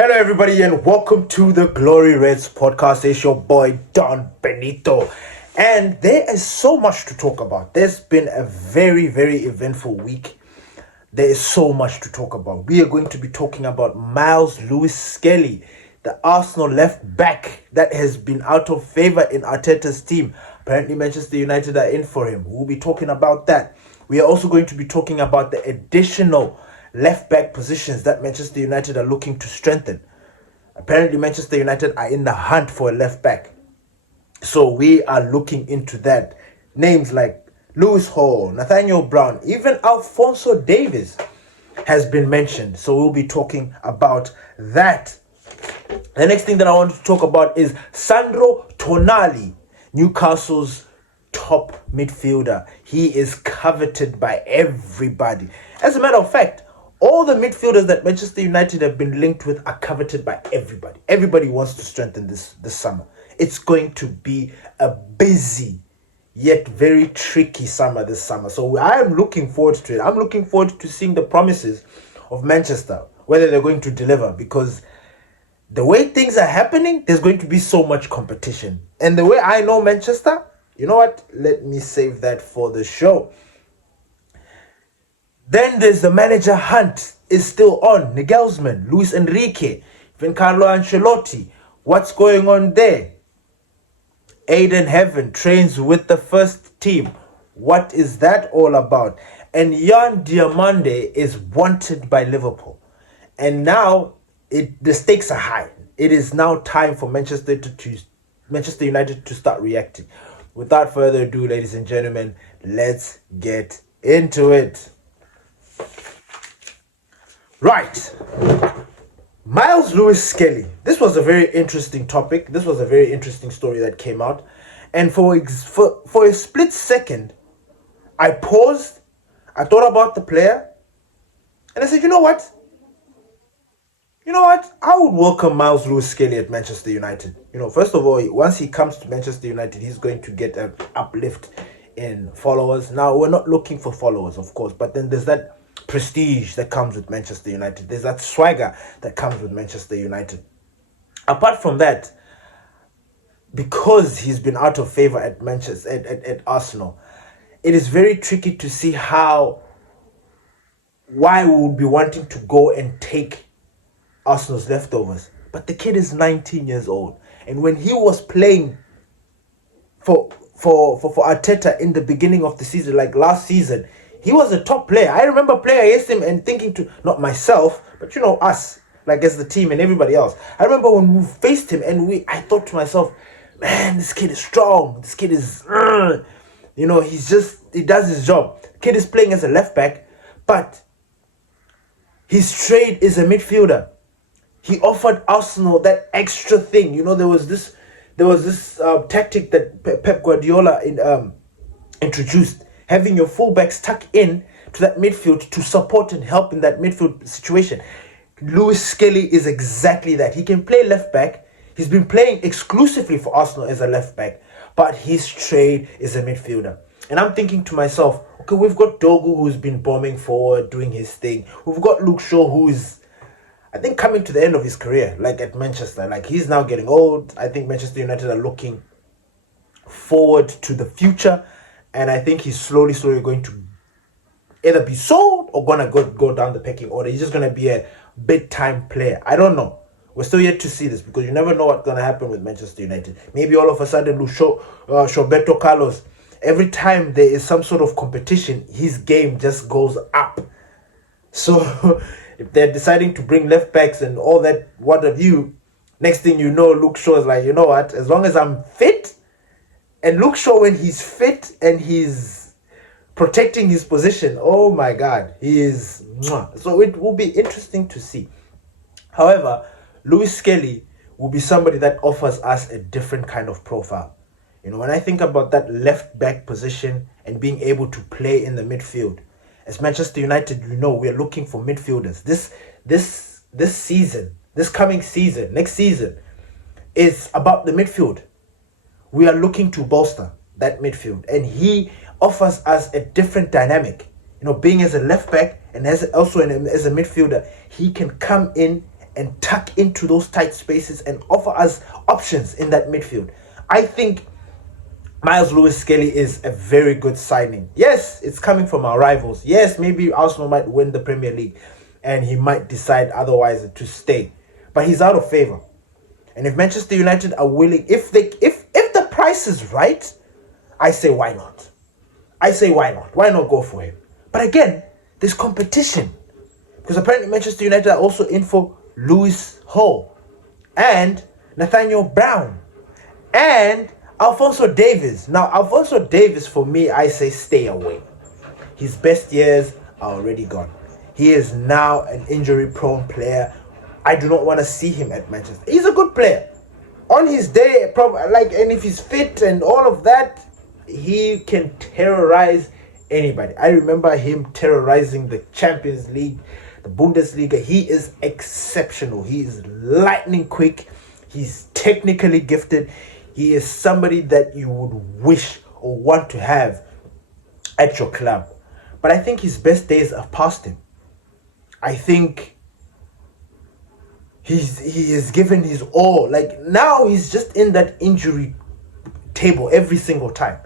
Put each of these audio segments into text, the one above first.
Hello, everybody, and welcome to the Glory Reds podcast. It's your boy Don Benito, and there is so much to talk about. There's been a very, very eventful week. There is so much to talk about. We are going to be talking about Miles Lewis-Skelly, the Arsenal left back that has been out of favor in Arteta's team. Apparently, Manchester United are in for him. We'll be talking about that. We are also going to be talking about the additional left back positions that Manchester United are looking to strengthen. Apparently, Manchester United are in the hunt for a left back. So we are looking into that. Names like Lewis Hall, Nathaniel Brown, even Alphonso Davies has been mentioned. So we'll be talking about that. The next thing that I want to talk about is Sandro Tonali, Newcastle's top midfielder. He is coveted by everybody. As a matter of fact, all the midfielders that Manchester United have been linked with are coveted by everybody. Everybody wants to strengthen this summer. It's going to be a busy yet very tricky summer this summer. So I am looking forward to it. I'm looking forward to seeing the promises of Manchester, whether they're going to deliver, because the way things are happening, there's going to be so much competition. And the way I know Manchester, you know what? Let me save that for the show. Then there's the manager hunt is still on. Nagelsmann, Luis Enrique, even Carlo Ancelotti. What's going on there? Aiden Heaven trains with the first team. What is that all about? And Yan Diamande is wanted by Liverpool. And now the stakes are high. It is now time for Manchester United to start reacting. Without further ado, ladies and gentlemen, let's get into it. Right. Miles Lewis-Skelly. This was a very interesting topic. This was a very interesting story that came out. And for a split second, I paused. I thought about the player. And I said, you know what? I would welcome Miles Lewis-Skelly at Manchester United. First of all, once he comes to Manchester United, he's going to get an uplift in followers. Now, we're not looking for followers, of course. But then there's that prestige that comes with Manchester United. There's that swagger that comes with Manchester United. Apart from that, because he's been out of favor at at Arsenal, it is very tricky to see why we would be wanting to go and take Arsenal's leftovers. But the kid is 19 years old, and when he was playing for Arteta in the beginning of the season, like last season, he was a top player. I remember playing against him and thinking not myself, but us, like as the team and everybody else. I remember when we faced him and I thought to myself, man, this kid is strong. This kid is, he does his job. The kid is playing as a left back, but his trade is a midfielder. He offered Arsenal that extra thing. There was this tactic that Pep Guardiola introduced, having your fullbacks tuck in to that midfield to support and help in that midfield situation. Lewis-Skelly is exactly that. He can play left back. He's been playing exclusively for Arsenal as a left back, but his trade is a midfielder. And I'm thinking to myself, okay, we've got Dogu, who's been bombing forward, doing his thing. We've got Luke Shaw, who's, I think, coming to the end of his career, like at Manchester. Like, he's now getting old. I think Manchester United are looking forward to the future. And I think he's slowly going to either be sold or going to go down the pecking order. He's just going to be a big-time player. I don't know. We're still yet to see this, because you never know what's going to happen with Manchester United. Maybe all of a sudden, Roberto Carlos, every time there is some sort of competition, his game just goes up. So if they're deciding to bring left backs and all that, what have you, next thing you know, Luke Shaw is like, you know what, as long as I'm fit. And Luke Shaw, when he's fit and he's protecting his position, oh my God, he is. So it will be interesting to see. However, Lewis-Skelly will be somebody that offers us a different kind of profile. When I think about that left back position and being able to play in the midfield, as Manchester United, we are looking for midfielders. This season, this coming season, next season, is about the midfield. We are looking to bolster that midfield, and he offers us a different dynamic. Being as a left back and as a midfielder, he can come in and tuck into those tight spaces and offer us options in that midfield. I think Miles Lewis-Skelly is a very good signing. Yes, it's coming from our rivals. Yes, maybe Arsenal might win the Premier League and he might decide otherwise to stay. But he's out of favour. And if Manchester United are willing, if the price is right, I say why not? I say why not? Why not go for him? But again, there's competition. Because apparently Manchester United are also in for Lewis Hall and Nathaniel Brown and Alphonso Davies. Now, Alphonso Davies, for me, I say stay away. His best years are already gone. He is now an injury-prone player. I do not want to see him at Manchester. He's a good player. On his day, and if he's fit and all of that, he can terrorize anybody. I remember him terrorizing the Champions League, the Bundesliga. He is exceptional. He is lightning quick. He's technically gifted. He is somebody that you would wish or want to have at your club. But I think his best days are past him. I think he has given his all. Like now he's just in that injury table every single time.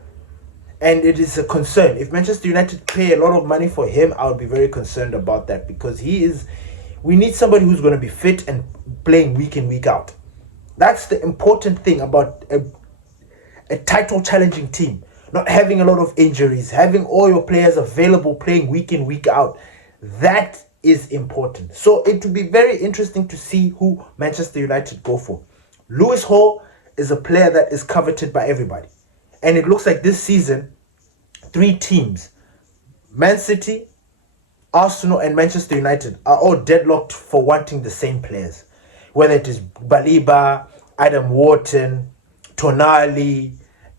And it is a concern. If Manchester United pay a lot of money for him, I would be very concerned about that because we need somebody who's going to be fit and playing week in, week out. That's the important thing about a title challenging team. Not having a lot of injuries, having all your players available playing week in, week out. That is important. So it will be very interesting to see who Manchester United go for. Lewis Hall is a player that is coveted by everybody. And it looks like this season, 3 teams, Man City, Arsenal and Manchester United, are all deadlocked for wanting the same players. Whether it is Baliba, Adam Wharton, Tonali,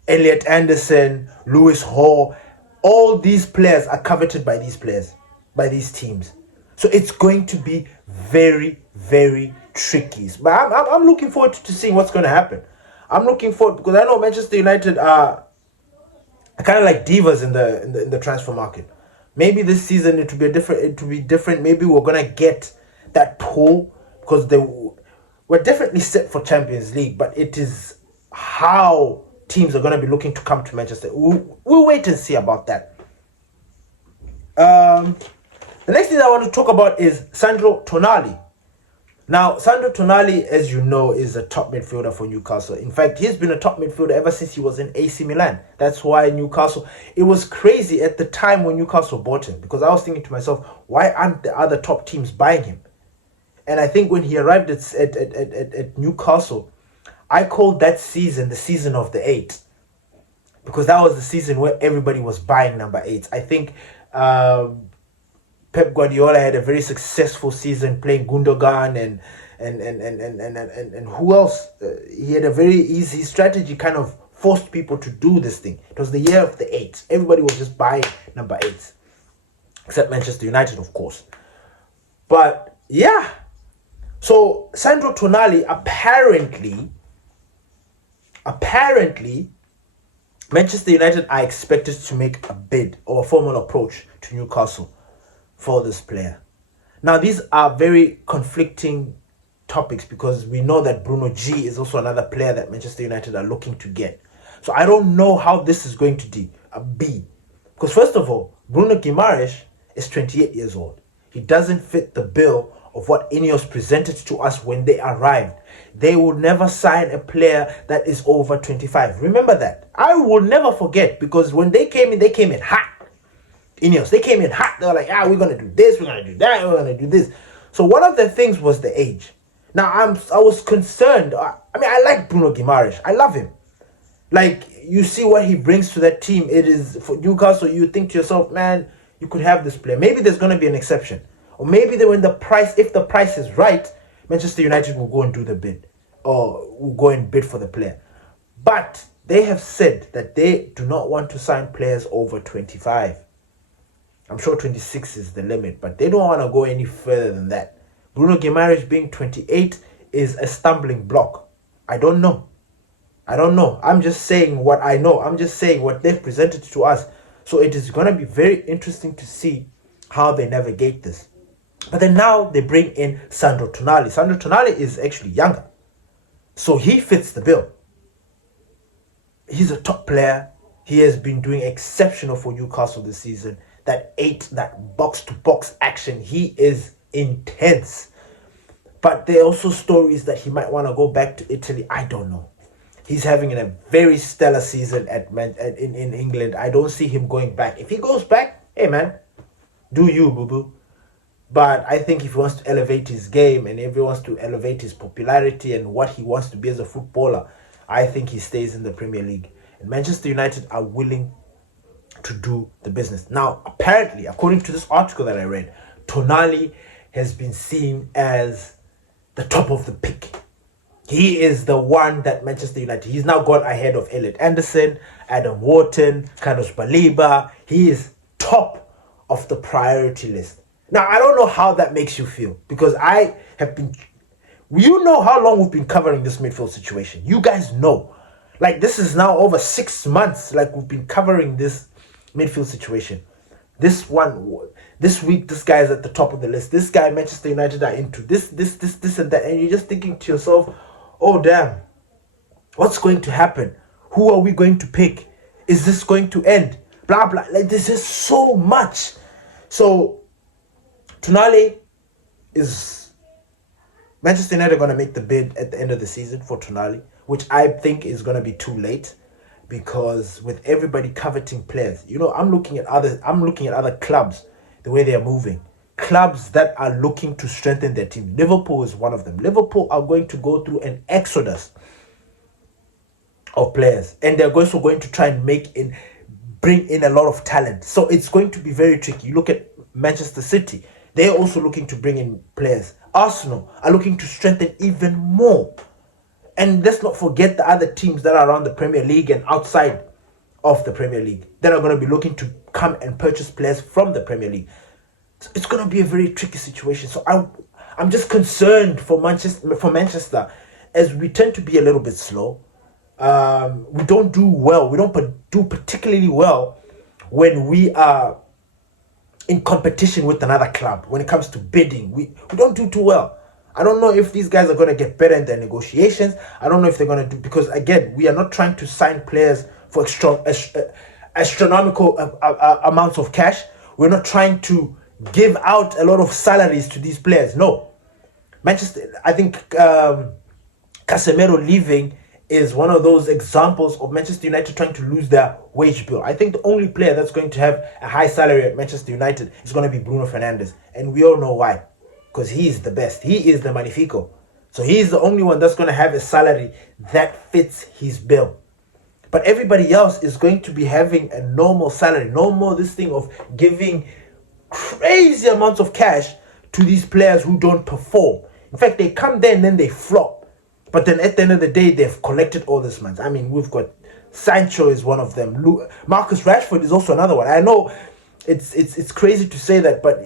Elliot Anderson, Lewis Hall, all these players are coveted by these players, by these teams. So it's going to be very, very tricky. But I'm looking forward to seeing what's going to happen. I'm looking forward because I know Manchester United are kind of like divas in the transfer market. Maybe this season it will be different. Maybe we're gonna get that pull because we're definitely set for Champions League. But it is how teams are gonna be looking to come to Manchester. We'll wait and see about that. The next thing I want to talk about is Sandro Tonali. Now, Sandro Tonali, as you know, is a top midfielder for Newcastle. In fact, he's been a top midfielder ever since he was in AC Milan. That's why Newcastle... It was crazy at the time when Newcastle bought him because I was thinking to myself, why aren't the other top teams buying him? And I think when he arrived at Newcastle, I called that season the season of the 8 because that was the season where everybody was buying number 8. I think... Pep Guardiola had a very successful season playing Gundogan and who else? He had a very easy strategy, kind of forced people to do this thing. It was the year of the 8. Everybody was just buying number 8, except Manchester United, of course. But yeah, so Sandro Tonali apparently, Manchester United are expected to make a bid or a formal approach to Newcastle for this player. Now, these are very conflicting topics because we know that Bruno G is also another player that Manchester United are looking to get. So I don't know how this is going to be. Because first of all, Bruno Guimaraes is 28 years old. He doesn't fit the bill of what Ineos presented to us when they arrived. They will never sign a player that is over 25. Remember that. I will never forget because when they came in hot. Ineos, they came in hot. They were like, we're going to do this, we're going to do that, we're going to do this. So one of the things was the age. Now, I was concerned. I like Bruno Guimaraes. I love him. Like, you see what he brings to that team. It is, for Newcastle, you think to yourself, man, you could have this player. Maybe there's going to be an exception. Or maybe if the price is right, Manchester United will go and do the bid. Or will go and bid for the player. But they have said that they do not want to sign players over 25. I'm sure 26 is the limit, but they don't want to go any further than that. Bruno Guimaraes being 28 is a stumbling block. I don't know. I'm just saying what I know. I'm just saying what they've presented to us. So it is going to be very interesting to see how they navigate this. But then now they bring in Sandro Tonali. Sandro Tonali is actually younger, so he fits the bill. He's a top player. He has been doing exceptional for Newcastle this season. That box-to-box action, he is intense. But there are also stories that he might want to go back to Italy. I don't know. He's having a very stellar season in England. I don't see him going back. If he goes back, hey man, do you, boo-boo. But I think if he wants to elevate his game and if he wants to elevate his popularity and what he wants to be as a footballer, I think he stays in the Premier League. And Manchester United are willing to do the business. Now, apparently, according to this article that I read, Tonali has been seen as the top of the pick. He is the one that Manchester United, he's now gone ahead of Elliot Anderson, Adam Wharton, Carlos Baliba. He is top of the priority list. Now, I don't know how that makes you feel, because you know how long we've been covering this midfield situation. You guys know. Like, this is now over 6 months, like, we've been covering this midfield situation. This week, this guy is at the top of the list. This guy, Manchester United are into this, and that. And you're just thinking to yourself, oh, damn, what's going to happen? Who are we going to pick? Is this going to end? Blah, blah. Like, this is so much. So, Tonali is... Manchester United are going to make the bid at the end of the season for Tonali, which I think is going to be too late, because with everybody coveting players, I'm looking at other clubs, the way they are moving. Clubs that are looking to strengthen their team. Liverpool is one of them. Liverpool are going to go through an exodus of players, and they're also going to try and bring in a lot of talent. So it's going to be very tricky. You look at Manchester City, they're also looking to bring in players. Arsenal are looking to strengthen even more. And let's not forget the other teams that are around the Premier League and outside of the Premier League that are going to be looking to come and purchase players from the Premier League. So it's going to be a very tricky situation. So I'm just concerned for Manchester, as we tend to be a little bit slow. We don't do well. We don't do particularly well when we are in competition with another club. When it comes to bidding, we don't do too well. I don't know if these guys are going to get better in their negotiations. I don't know if they're going to do, because again, we are not trying to sign players for astronomical amounts of cash. We're not trying to give out a lot of salaries to these players. No. I think Casemiro leaving is one of those examples of Manchester United trying to lose their wage bill. I think the only player that's going to have a high salary at Manchester United is going to be Bruno Fernandes. And we all know why. Because he is the best. He is the Magnifico. So he's the only one that's going to have a salary that fits his bill. But everybody else is going to be having a normal salary. No more this thing of giving crazy amounts of cash to these players who don't perform. In fact, they come there and then they flop. But then at the end of the day, they've collected all this money. I mean, we've got Sancho is one of them. Marcus Rashford is also another one. I know it's crazy to say that, but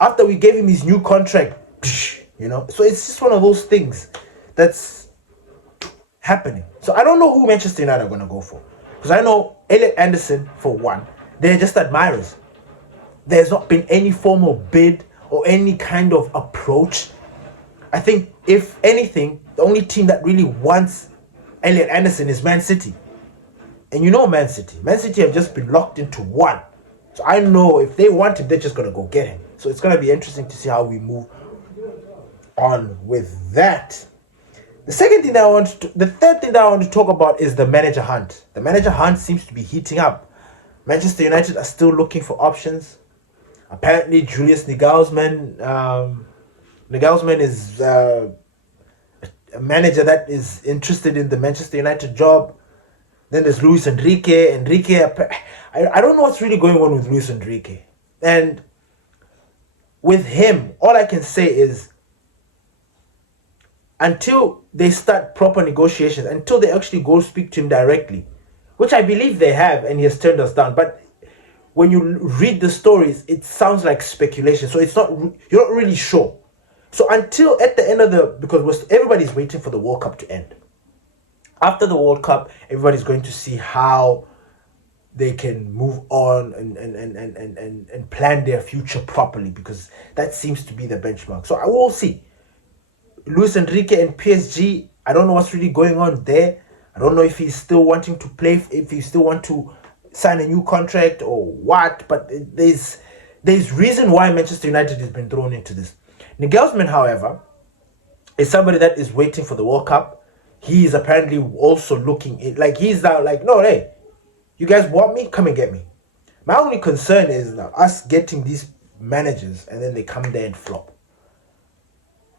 after we gave him his new contract, so it's just one of those things that's happening. So I don't know who Manchester United are going to go for. Because I know Elliot Anderson, for one, they're just admirers. There's not been any formal bid or any kind of approach. I think, if anything, the only team that really wants Elliot Anderson is Man City. And Man City. Man City have just been locked into one. So I know if they want him, they're just going to go get him. So it's going to be interesting to see how we move on with that. The third thing that I want to talk about is the manager hunt. The manager hunt seems to be heating up. Manchester United are still looking for options. Apparently, Julius Nagelsmann is a manager that is interested in the Manchester United job. Then there's Luis Enrique. I don't know what's really going on with Luis Enrique. And with him, all I can say is, until they start proper negotiations, until they actually go speak to him directly, which I believe they have, and he has turned us down. But when you read the stories, it sounds like speculation. So you're not really sure. So until at the end because everybody's waiting for the World Cup to end. After the World Cup, everybody's going to see how they can move on and plan their future properly, because that seems to be the benchmark. So I will see. Luis Enrique and PSG, I don't know what's really going on there. I don't know if he's still wanting to play, if he still want to sign a new contract or what, but there's reason why Manchester United has been thrown into this. Nagelsmann, however, is somebody that is waiting for the World Cup. He is apparently also looking, like he's now like, no, hey, you guys want me? Come and get me. My only concern is now us getting these managers and then they come there and flop.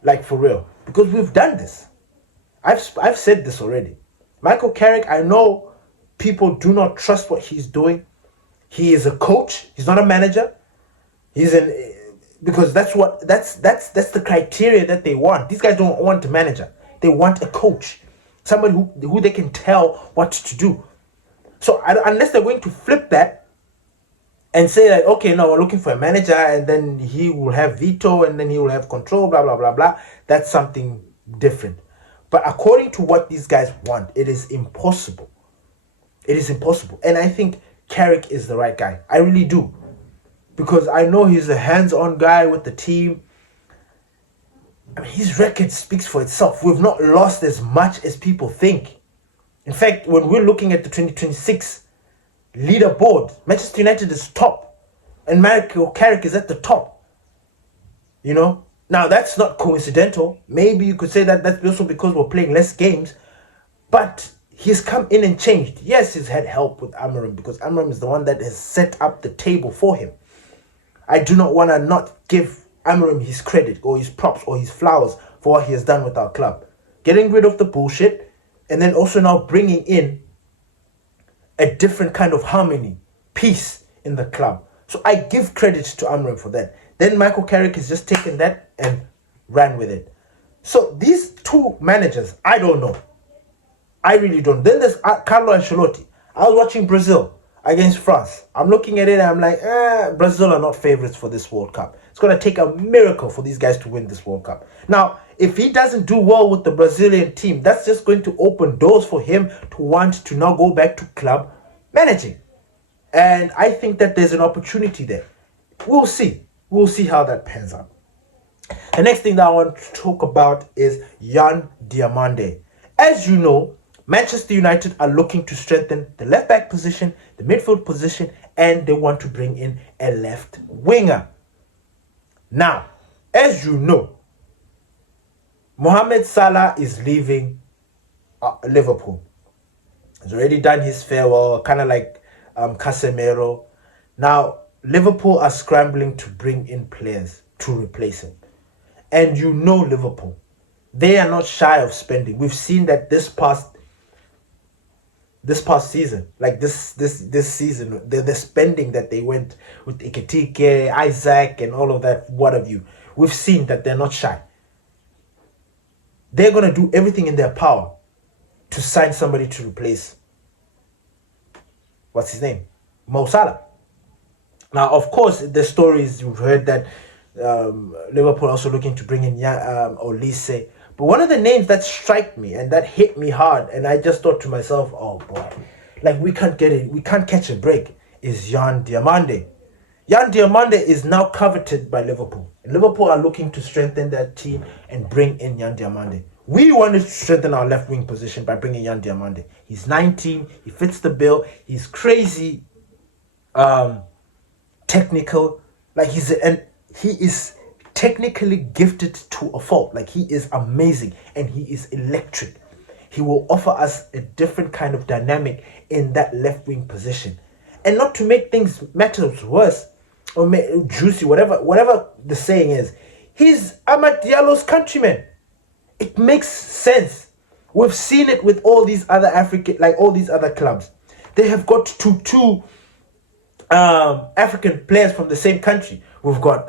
Like, for real. Because we've done this. I've said this already. Michael Carrick, I know people do not trust what he's doing. He is a coach. He's not a manager. Because that's the criteria that they want. These guys don't want a manager. They want a coach. Somebody who they can tell what to do. So unless they're going to flip that and say like, okay, no, we're looking for a manager, and then he will have veto, and then he will have control, blah, blah, blah, blah. That's something different. But according to what these guys want, it is impossible. It is impossible. And I think Carrick is the right guy. I really do. Because I know he's a hands-on guy with the team. I mean, his record speaks for itself. We've not lost as much as people think. In fact, when we're looking at the 2026 leaderboard, Manchester United is top. And Michael Carrick is at the top. You know? Now, that's not coincidental. Maybe you could say that that's also because we're playing less games. But he's come in and changed. Yes, he's had help with Amorim, because Amorim is the one that has set up the table for him. I do not want to not give Amorim his credit or his props or his flowers for what he has done with our club. Getting rid of the bullshit, and then also now bringing in a different kind of harmony, peace in the club. So I give credit to Amorim for that. Then Michael Carrick has just taken that and ran with it. So these two managers, I don't know. I really don't. Then there's Carlo Ancelotti. I was watching Brazil against France. I'm looking at it and I'm like, Brazil are not favorites for this World Cup. It's going to take a miracle for these guys to win this World Cup. Now, if he doesn't do well with the Brazilian team, that's just going to open doors for him to want to now go back to club managing. And I think that there's an opportunity there. We'll see. We'll see how that pans out. The next thing that I want to talk about is Yan Diomande. As you know, Manchester United are looking to strengthen the left back position, the midfield position, and they want to bring in a left winger. Now, as you know, Mohamed Salah is leaving Liverpool. He's already done his farewell, kind of like Casemiro. Now, Liverpool are scrambling to bring in players to replace him. And you know Liverpool. They are not shy of spending. We've seen that this past season, like this season, the spending that they went with Ekitike, Isaac, and all of that, what have you. We've seen that they're not shy. They're going to do everything in their power to sign somebody to replace, what's his name? Mo Salah. Now, of course, the stories you've heard that Liverpool also looking to bring in Olise. But one of the names that struck me and that hit me hard, and I just thought to myself, oh boy, like we can't catch a break, is Yan Diomande. Yan Diomande is now coveted by Liverpool. Liverpool are looking to strengthen their team and bring in Yan Diomande. We wanted to strengthen our left wing position by bringing Yan Diomande. He's 19, he fits the bill, he's crazy, technical, like he is technically gifted to a fault. Like, he is amazing and he is electric. He will offer us a different kind of dynamic in that left wing position. And not to make things matters worse or juicy, whatever the saying is, he's Amad Diallo's countryman. It makes sense. We've seen it with all these other all these other clubs. They have got two African players from the same country. We've got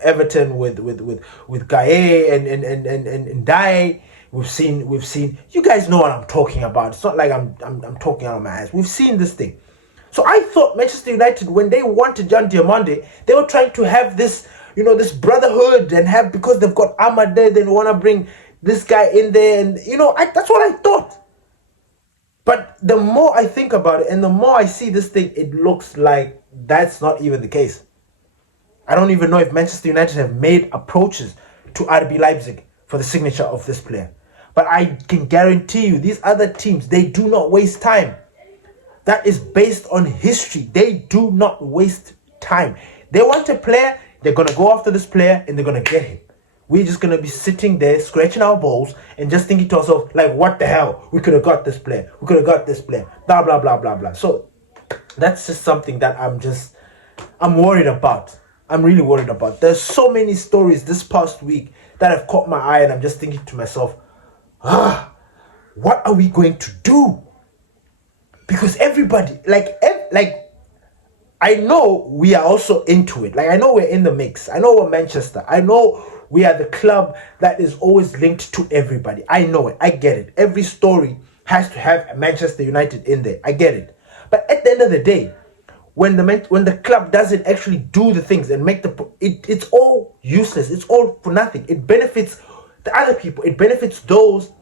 Everton with Gaye and Dye. We've seen. You guys know what I'm talking about. It's not like I'm talking out of my ass. We've seen this thing. So I thought Manchester United, when they wanted Yan Diomande, they were trying to have this, this brotherhood and because they've got Ahmad there, they want to bring this guy in there, and that's what I thought. But the more I think about it and the more I see this thing, it looks like that's not even the case. I don't even know if Manchester United have made approaches to RB Leipzig for the signature of this player. But I can guarantee you, these other teams, they do not waste time. That is based on history. They do not waste time. They want a player, they're going to go after this player and they're going to get him. We're just going to be sitting there, scratching our balls and just thinking to ourselves, like, what the hell? We could have got this player. We could have got this player. Blah, blah, blah, blah, blah. So that's just something that I'm worried about. I'm really worried about. There's so many stories this past week that have caught my eye and I'm just thinking to myself, what are we going to do? Because everybody, I know we are also into it. Like, I know we're in the mix. I know we're Manchester. I know we are the club that is always linked to everybody. I know it. I get it. Every story has to have Manchester United in there. I get it. But at the end of the day, when the club doesn't actually do the things and make it's all useless. It's all for nothing. It benefits the other people. It benefits those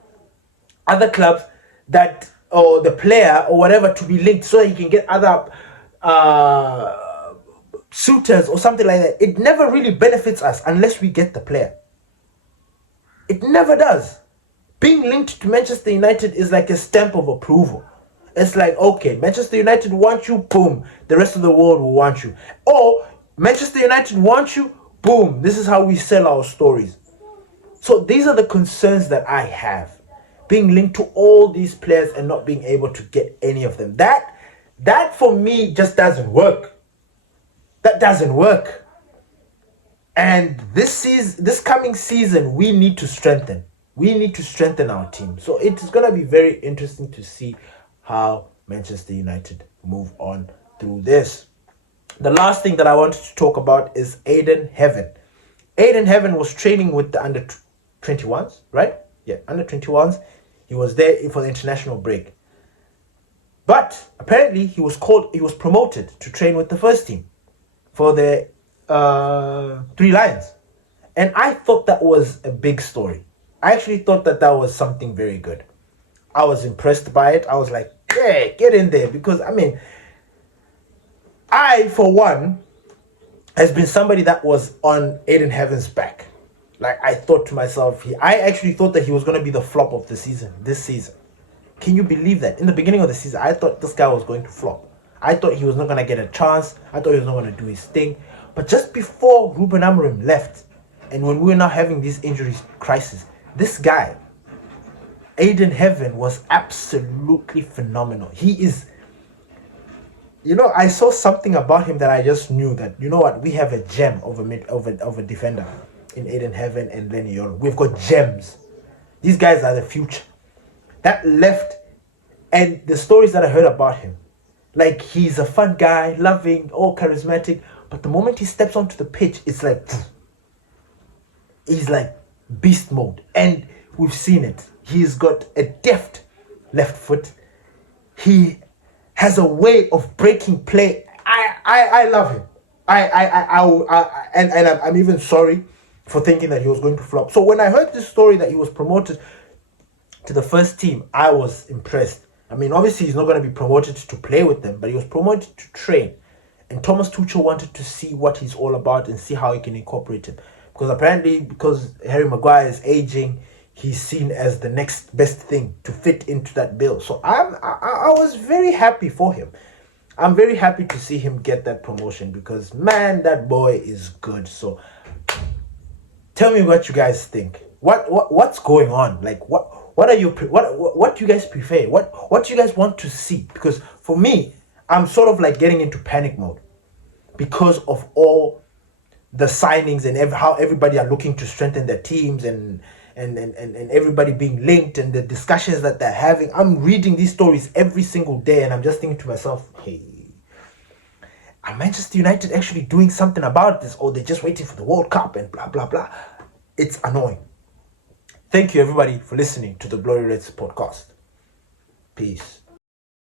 other clubs that, or the player or whatever, to be linked so he can get other suitors or something like that. It never really benefits us unless we get the player. It never does. Being linked to Manchester United is like a stamp of approval. It's like, okay, Manchester United want you, boom, the rest of the world will want you. Or Manchester United want you, boom, this is how we sell our stories. So these are the concerns that I have. Being linked to all these players and not being able to get any of them. That for me just doesn't work. That doesn't work. And this coming season, we need to strengthen. We need to strengthen our team. So it's going to be very interesting to see how Manchester United move on through this. The last thing that I wanted to talk about is Aiden Heaven. Aiden Heaven was training with the under 21s, right? Yeah, under 21s. He was there for the international break. But apparently he was promoted to train with the first team for the Three Lions. And I thought that was a big story. I actually thought that was something very good. I was impressed by it. I was like, yeah, get in there. Because, I mean, I, for one, has been somebody that was on Aiden Heaven's back. Like, I thought to myself, I actually thought that he was going to be the flop of the season, this season. Can you believe that? In the beginning of the season, I thought this guy was going to flop. I thought he was not going to get a chance. I thought he was not going to do his thing. But just before Ruben Amorim left, and when we were now having these injury crises, this guy, Aiden Heaven, was absolutely phenomenal. He is, I saw something about him that I just knew that, you know what, we have a gem of a defender in Aiden Heaven and Lenny Yolo. We've got gems. These guys are the future. That left, and the stories that I heard about him, like, he's a fun guy, loving, all charismatic, but the moment he steps onto the pitch, it's like, he's like beast mode. And we've seen it. He's got a deft left foot. He has a way of breaking play. I love him. I'm even sorry for thinking that he was going to flop. So when I heard this story that he was promoted to the first team, I was impressed. I mean, obviously he's not going to be promoted to play with them, but he was promoted to train. And Thomas Tuchel wanted to see what he's all about and see how he can incorporate him. Because apparently, because Harry Maguire is aging, he's seen as the next best thing to fit into that bill. So I was very happy for him. I'm very happy to see him get that promotion because, man, that boy is good. So tell me what you guys think. What's going on? Like, what do you guys prefer? What do you guys want to see? Because for me, I'm sort of like getting into panic mode because of all the signings and how everybody are looking to strengthen their teams and everybody being linked and the discussions that they're having. I'm reading these stories every single day and I'm just thinking to myself, hey, are Manchester United actually doing something about this, or they're just waiting for the World Cup and blah, blah, blah? It's annoying. Thank you, everybody, for listening to the Glory Reds podcast. Peace.